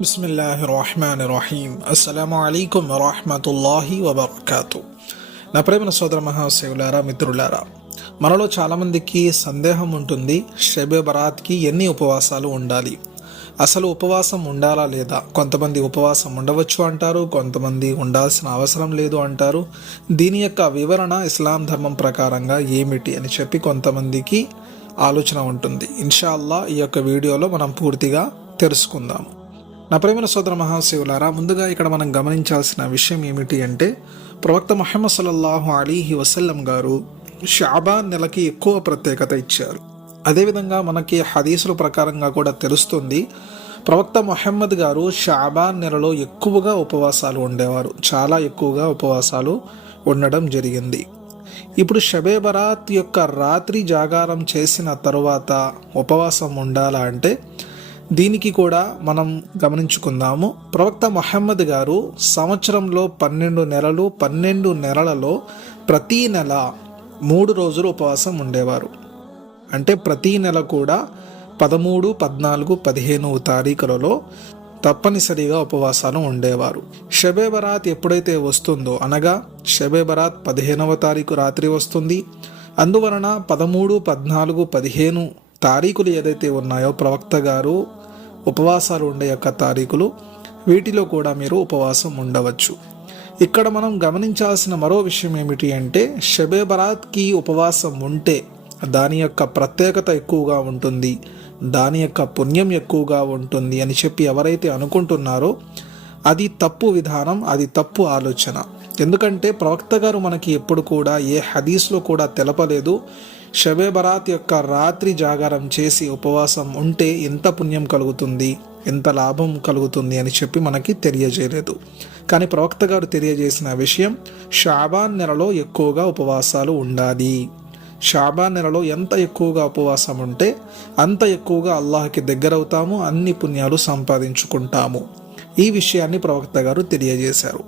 బిస్మిల్లాహి రహమాన్ రహీం అస్సలాము అలైకుం వరహమతుల్లాహి వబర్కాతు నా ప్రేమ సోదర మహాశివులారా మిత్రులారా మనలో చాలామందికి సందేహం ఉంటుంది షబే బరాత్కి ఎన్ని ఉపవాసాలు ఉండాలి? అసలు ఉపవాసం ఉండాలా లేదా? కొంతమంది ఉపవాసం ఉండవచ్చు అంటారు కొంతమంది ఉండాల్సిన అవసరం లేదు అంటారు. దీని యొక్క వివరణ ఇస్లాం ధర్మం ప్రకారంగా ఏమిటి అని చెప్పి కొంతమందికి ఆలోచన ఉంటుంది. ఇన్షాల్లా ఈ యొక్క వీడియోలో మనం పూర్తిగా తెలుసుకుందాం నా ప్రేమ సోదర మహాశివులారా ముందుగా ఇక్కడ మనం గమనించాల్సిన విషయం ఏమిటి అంటే ప్రవక్త మహమ్మద్ సల్లల్లాహు అలీహి వసల్లం గారు షాబాన్ నెలకి ఎక్కువ ప్రత్యేకత ఇచ్చారు. అదేవిధంగా మనకి హదీసుల ప్రకారంగా కూడా తెలుస్తుంది ప్రవక్త మొహమ్మద్ గారు షాబాన్ నెలలో ఎక్కువగా ఉపవాసాలు ఉండేవారు. చాలా ఎక్కువగా ఉపవాసాలు ఉండడం జరిగింది. ఇప్పుడు షబే బరాత్ యొక్క రాత్రి జాగారం చేసిన తరువాత ఉపవాసం ఉండాలా అంటే దీనికి కూడా మనం గమనించుకుందాము. ప్రవక్త మొహమ్మద్ గారు సంవత్సరంలో పన్నెండు నెలలు పన్నెండు నెలలలో ప్రతీ నెల మూడు రోజులు ఉపవాసం ఉండేవారు. అంటే ప్రతీ నెల కూడా పదమూడు పద్నాలుగు పదిహేనవ తారీఖులలో తప్పనిసరిగా ఉపవాసాలు ఉండేవారు. షబే బరాత్ ఎప్పుడైతే వస్తుందో అనగా షబే బరాత్ పదిహేనవ తారీఖు రాత్రి వస్తుంది. అందువలన పదమూడు పద్నాలుగు పదిహేను తారీఖులు ఏదైతే ఉన్నాయో ప్రవక్త గారు ఉపవాసాలు ఉండే యొక్క తారీఖులు వీటిలో కూడా మీరు ఉపవాసం ఉండవచ్చు. ఇక్కడ మనం గమనించాల్సిన మరో విషయం ఏమిటి అంటే షబే బరాత్కి ఉపవాసం ఉంటే దాని యొక్క ప్రత్యేకత ఎక్కువగా ఉంటుంది దాని యొక్క పుణ్యం ఎక్కువగా ఉంటుంది అని చెప్పి ఎవరైతే అనుకుంటున్నారో అది తప్పు విధానం అది తప్పు ఆలోచన. ఎందుకంటే ప్రవక్త గారు మనకి ఎప్పుడు కూడా ఏ హదీస్లో కూడా తెలపలేదు షబే బరాత్ యొక్క రాత్రి జాగారం చేసి ఉపవాసం ఉంటే ఎంత పుణ్యం కలుగుతుంది? ఎంత లాభం కలుగుతుంది అని చెప్పి మనకి తెలియజేయలేదు. కానీ ప్రవక్త గారు తెలియజేసిన విషయం షాబాన్ నెలలో ఎక్కువగా ఉపవాసాలు ఉండాలి. షాబాన్ నెలలో ఎంత ఎక్కువగా ఉపవాసం ఉంటే అంత ఎక్కువగా అల్లాహకి దగ్గరవుతాము అన్ని పుణ్యాలు సంపాదించుకుంటాము. ఈ విషయాన్ని ప్రవక్త గారు తెలియజేశారు.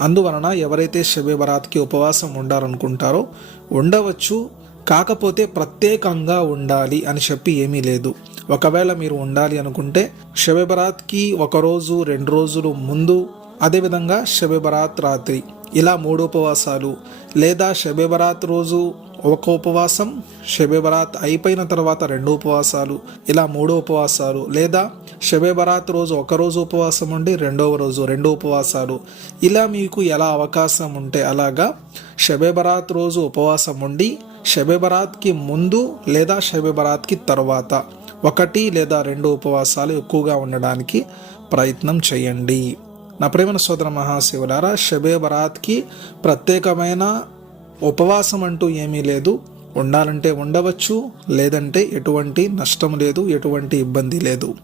అందువలన ఎవరైతే షబే బరాత్కి ఉపవాసం ఉండాలనుకుంటారో ఉండవచ్చు కాకపోతే ప్రత్యేకంగా ఉండాలి అని చెప్పి ఏమీ లేదు. ఒకవేళ మీరు ఉండాలి అనుకుంటే షబే బరాత్కి ఒకరోజు రెండు రోజులు ముందు అదేవిధంగా షబే బరాత్ రాత్రి. ఇలా మూడు ఉపవాసాలు. లేదా షబే బరాత్ రోజు ఒక ఉపవాసం షబే బరాత్ అయిపోయిన తర్వాత రెండు ఉపవాసాలు. ఇలా మూడు ఉపవాసాలు. లేదా షబే బరాత్ రోజు ఒకరోజు ఉపవాసం ఉండి రెండవ రోజు రెండు ఉపవాసాలు. ఇలా మీకు ఎలా అవకాశం ఉంటే అలాగా షబే బరాత్ రోజు ఉపవాసం ఉండి షబే బరాత్కి ముందు లేదా షబే బరాత్కి తర్వాత. ఒకటి లేదా రెండు ఉపవాసాలు ఎక్కువగా ఉండడానికి ప్రయత్నం చేయండి. నా ప్రేమ సోదర మహాశివులారా షబే బరాత్కి ప్రత్యేకమైన ఉపవాసం అంటూ ఏమీ లేదు. ఉండాలంటే ఉండవచ్చు లేదంటే ఎటువంటి నష్టం లేదు ఎటువంటి ఇబ్బంది లేదు.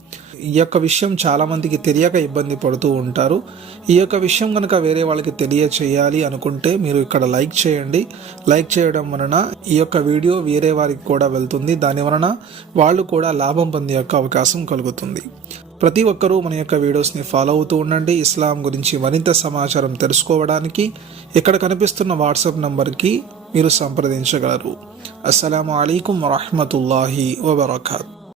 ఈ యొక్క విషయం చాలామందికి తెలియక ఇబ్బంది పడుతూ ఉంటారు. ఈ యొక్క విషయం కనుక వేరే వాళ్ళకి తెలియచేయాలి అనుకుంటే మీరు ఇక్కడ లైక్ చేయండి. లైక్ చేయడం వలన ఈ యొక్క వీడియో వేరే వారికి కూడా వెళ్తుంది. దాని వలన వాళ్ళు కూడా లాభం పొందే యొక్క అవకాశం కలుగుతుంది. ప్రతి ఒక్కరూ మన యొక్క వీడియోస్ని ఫాలో అవుతూ ఉండండి. ఇస్లాం గురించి మరింత సమాచారం తెలుసుకోవడానికి ఇక్కడ కనిపిస్తున్న వాట్సాప్ నంబర్కి మీరు సంప్రదించగలరు. అస్సలం అయికం వరహమతుల్లాహి వబర్కాత్.